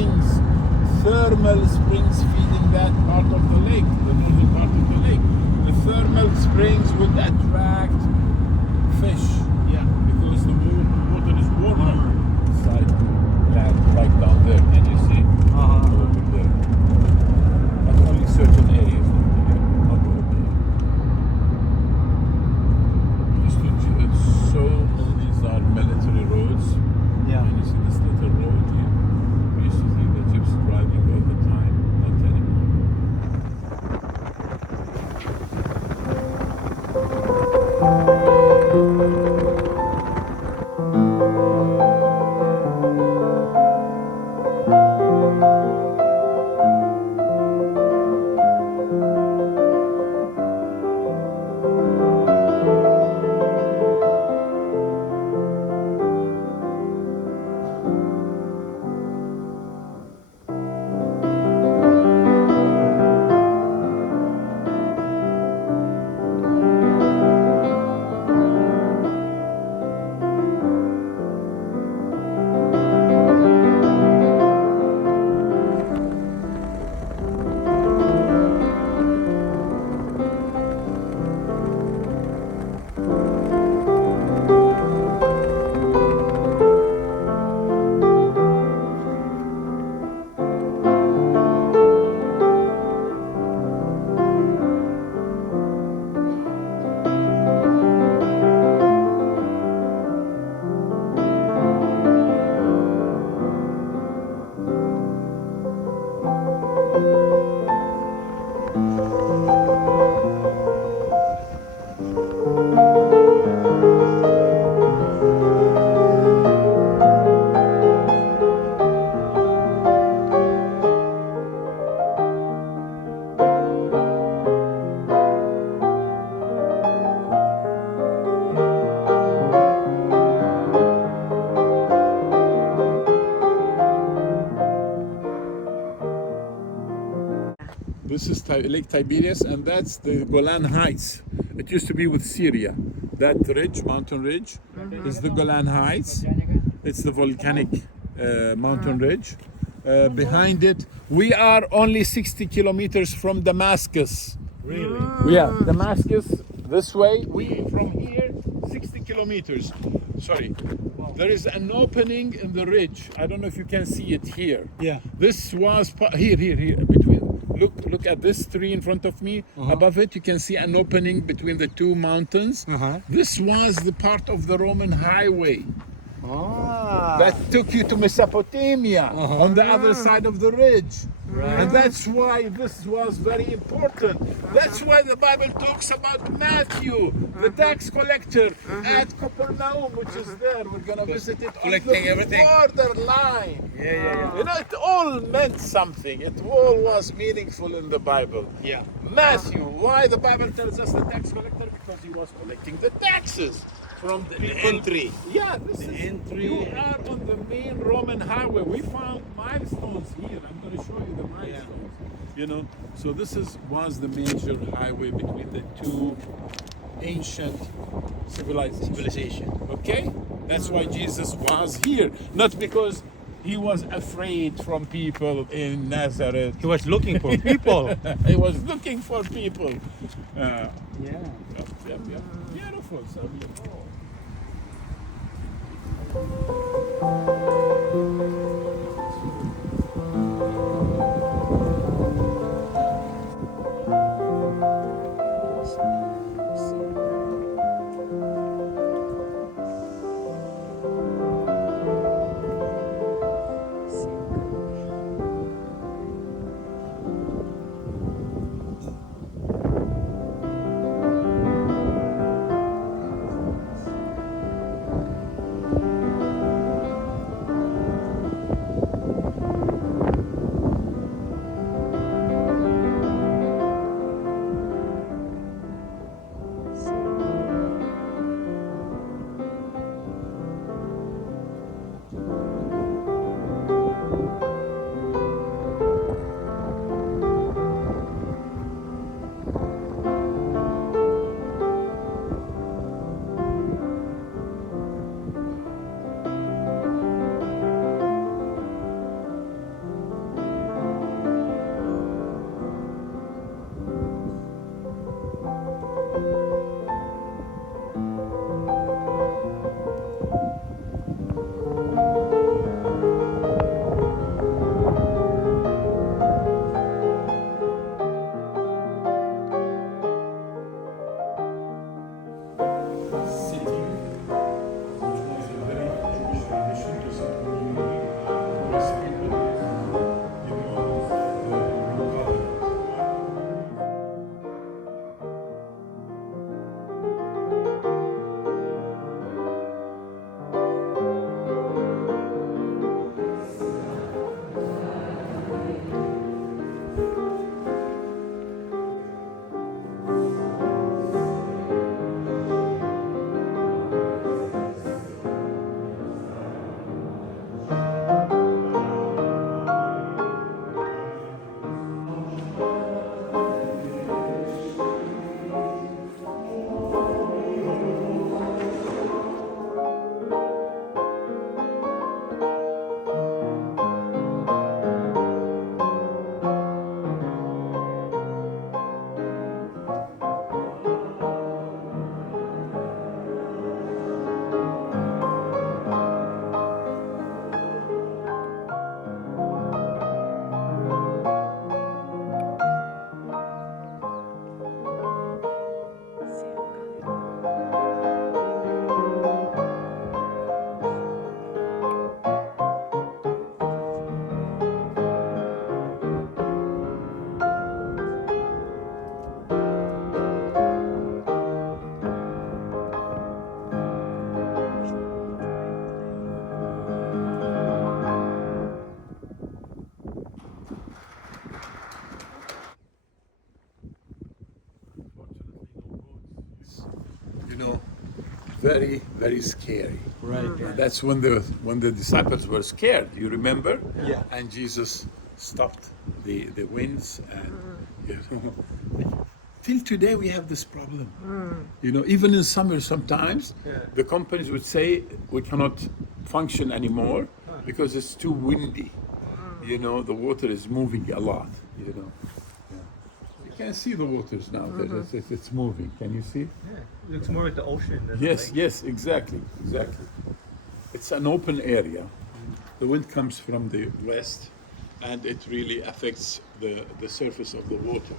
springs, thermal springs feeding that part of the lake, the northern part of the lake. The thermal springs would attract fish. Yeah. Because the water is warmer inside land, right down there. Can you see? Over there. But only certain areas of the lake, not all the lake. So all these are military roads. Yeah. And you see this little road here. We used to think the jeeps driving all the time, not anymore. This is Lake Tiberias, and that's the Golan Heights. It used to be with Syria. That ridge, mountain ridge, is the Golan Heights. It's the volcanic mountain ridge. Behind it, we are only 60 kilometers from Damascus. Really? Yeah, Damascus, this way, we from here, 60 kilometers. Sorry. There is an opening in the ridge. I don't know if you can see it here. Yeah. This was here, between. Look at this tree in front of me. Above it, you can see an opening between the two mountains. This was the part of the Roman highway that took you to Mesopotamia on the other side of the ridge. And that's why this was very important. That's why the Bible talks about Matthew, the tax collector at Capernaum, which is there. We're going to visit it on the borderline. Yeah. You know, it all meant something. It all was meaningful in the Bible. Yeah. Matthew, why the Bible tells us the tax collector? Because he was collecting the taxes from the entry. Yeah, this is entry. You are on the main Roman highway. We found milestones here. I'm going to show you the milestones. You know, so this was the major highway between the two ancient civilizations. Okay, that's why Jesus was here, not because he was afraid from people in Nazareth. He was looking for people. He was looking for people. Yeah. Yep. Beautiful. So beautiful. very, very scary. Right. And that's when the disciples were scared. You remember? Yeah. And Jesus stopped the winds, and till today we have this problem. Even in summer sometimes the companies would say we cannot function anymore because it's too windy. The water is moving a lot. You can see the waters now. It's moving. Can you see? Yeah. It looks more like the ocean than Yes, yes, exactly. It's an open area. The wind comes from the west, and it really affects the surface of the water.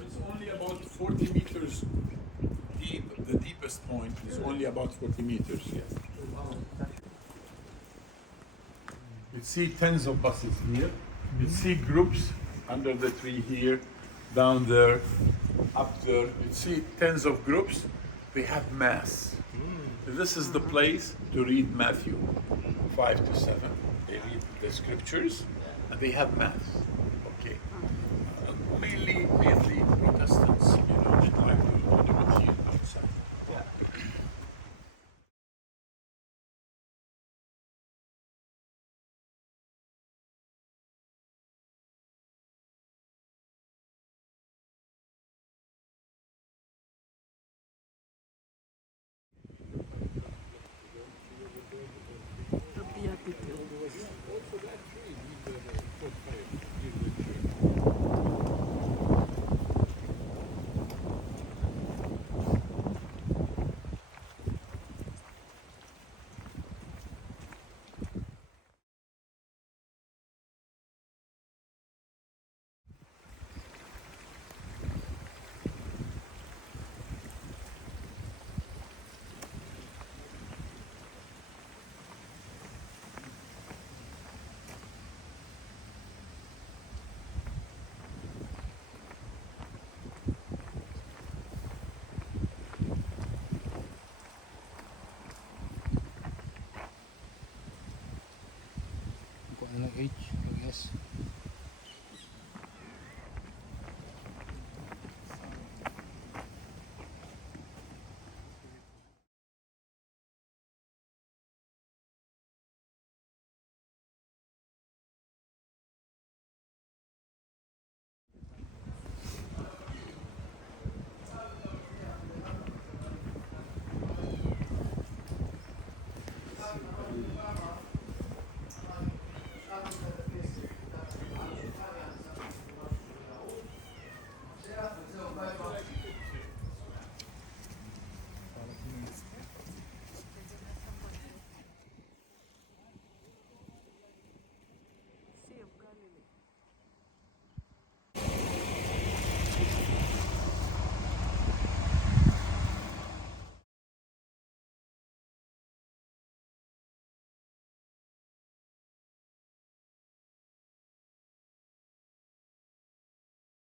It's only about 40 meters deep. The deepest point is only about 40 meters. Yes. You see tens of buses here. You see groups under the tree here, down there, up there. You see tens of groups. They have mass. This is the place to read Matthew 5 to 7. They read the scriptures and they have mass. Okay. Mainly Protestants.